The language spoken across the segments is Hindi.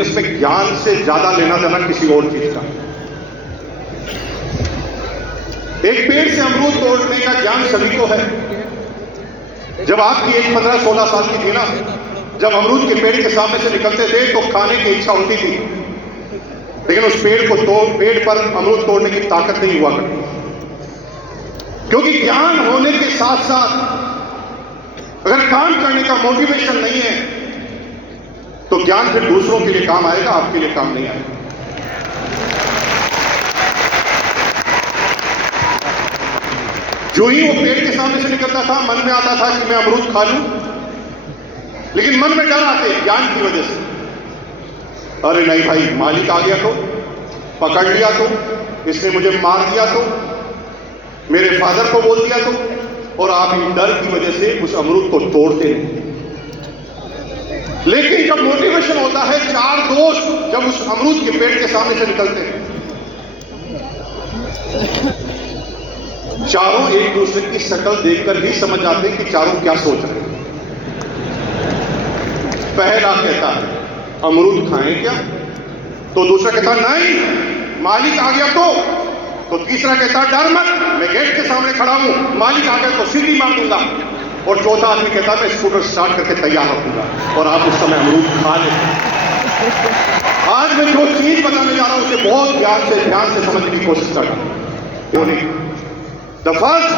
इसमें ज्ञान से ज्यादा लेना देना किसी और चीज का। एक पेड़ से अमरूद तोड़ने का ज्ञान सभी को है। जब आपकी एज 15-16 साल की थी ना, जब अमरूद के पेड़ के सामने से निकलते थे तो खाने की इच्छा होती थी, लेकिन उस पेड़ पर अमरूद तोड़ने की ताकत नहीं हुआ करती, क्योंकि ज्ञान होने के साथ साथ अगर काम करने का मोटिवेशन नहीं है तो ज्ञान फिर दूसरों के लिए काम आएगा, आपके लिए काम नहीं आएगा। जो ही वो पेड़ के सामने से निकलता था, मन में आता था कि मैं अमरूद खा लूं, लेकिन मन में डर आते ज्ञान की वजह से। अरे नहीं भाई, मालिक आ गया तो, पकड़ लिया तो, इसने मुझे मार दिया तो, मेरे फादर को बोल दिया तो, और आप इन डर की वजह से उस अमरूद को तोड़ते हैं। लेकिन जब मोटिवेशन होता है, चार दोस्त जब उस अमरूद के पेड़ के सामने से निकलते हैं, चारों एक दूसरे की शक्ल देखकर ही समझ जाते हैं कि चारों क्या सोच रहे हैं। पहला कहता है अमरूद खाएं क्या, तो दूसरा कहता नहीं, मालिक आ गया तो तीसरा कहता डर मत, मैं गेट के सामने खड़ा हूं, मालिक आ गया तो सीधी मार दूंगा, और चौथा आदमी कहता मैं स्कूटर स्टार्ट करके तैयार रखूंगा, और आप उस समय अमरूद खा लेते। आज मैं जो चीज बताने जा रहा हूं उसे बहुत ध्यान से समझने की कोशिश करना। द फर्स्ट,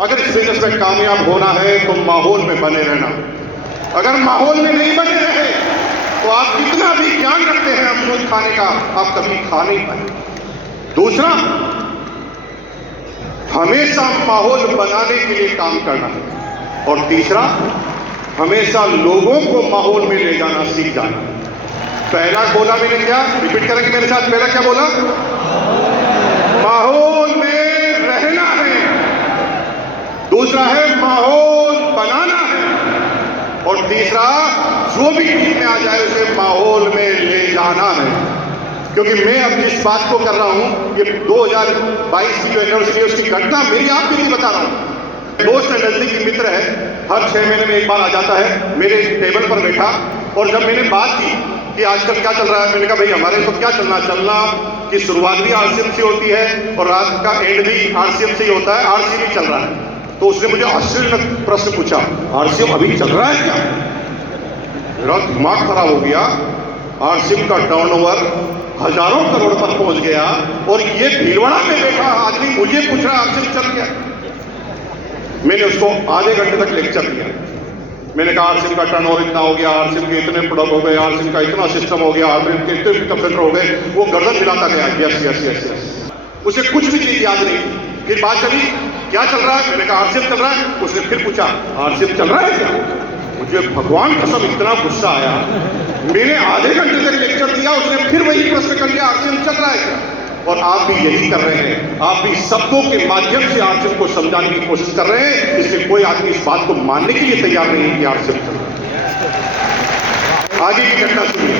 अगर इस बिजनेस में कामयाब होना है तो माहौल में बने रहना। अगर माहौल में नहीं बने रहे तो आप कितना भी ज्ञान रखते हैं अमरूद खाने का, आप कभी खा नहीं पाए। दूसरा, हमेशा माहौल बनाने के लिए काम करना है। और तीसरा, हमेशा लोगों को माहौल में ले जाना सीख जाना। पहला बोला मैंने क्या, रिपीट करेंगे मेरे साथ, पहला क्या बोला? माहौल में रहना है। दूसरा है माहौल बनाना है। और तीसरा, जो भी टीम में आ जाए उसे माहौल में ले जाना है। क्योंकि मैं अब जिस बात को कर रहा हूं, ये 2022 की जो एनिवर्सरी है उसकी घटना मेरी आप भी नहीं बता रहा हूं। दोस्त है, नजदीकी मित्र है, हर 6 महीने में एक बार आ जाता है, मेरे टेबल पर बैठा, और जब मैंने बात की कि आजकल क्या चल रहा है, मैंने कहा भाई हमारे तो क्या चलना कि शुरुआत भी आरसीएम से होती है और रात का एंड भी आरसीएम से ही होता है, आरसीएम चल रहा है। तो उसने मुझे आश्चर्यजनक प्रश्न पूछा, आरसीएम अभी चल रहा है क्या? मेरा दिमाग खराब हो गया। आरसीएम का टर्नओवर हजारों करोड़ पर पहुंच गया, और ये भीलवाड़ा में बैठा आदमी मुझे पूछ रहा है आरसीएम चल गया। मैंने उसको आधे घंटे तक लेक्चर दिया। मैंने कहा आरसीएम का टर्नओवर इतना हो गया, आरसीएम के इतने प्रोडक्ट हो गए, आरसीएम का इतना सिस्टम हो गया, आरसीएम के इतने पिकअप सेंटर हो गए। वो गर्दन हिलाता गया, यस यस यस यस। उसे कुछ भी चीज याद नहीं। फिर बात चली, क्या चल रहा है? मैंने कहा आरसीएम चल रहा है। उसने फिर पूछा आरसीएम चल रहा है क्या? मुझे भगवान कसम इतना गुस्सा आया। मैंने आधे घंटे तक लेक्चर दिया, उसने फिर वही प्रश्न कर लिया, आरसीएम चल रहा है क्या? और आप भी यही कर रहे हैं, आप भी शब्दों के माध्यम से आरसीएम को समझाने की कोशिश कर रहे हैं। इसलिए कोई आदमी इस बात को मानने के लिए तैयार नहीं है कि आरसीएम चल रहा है। आगे की घटना सुनिए।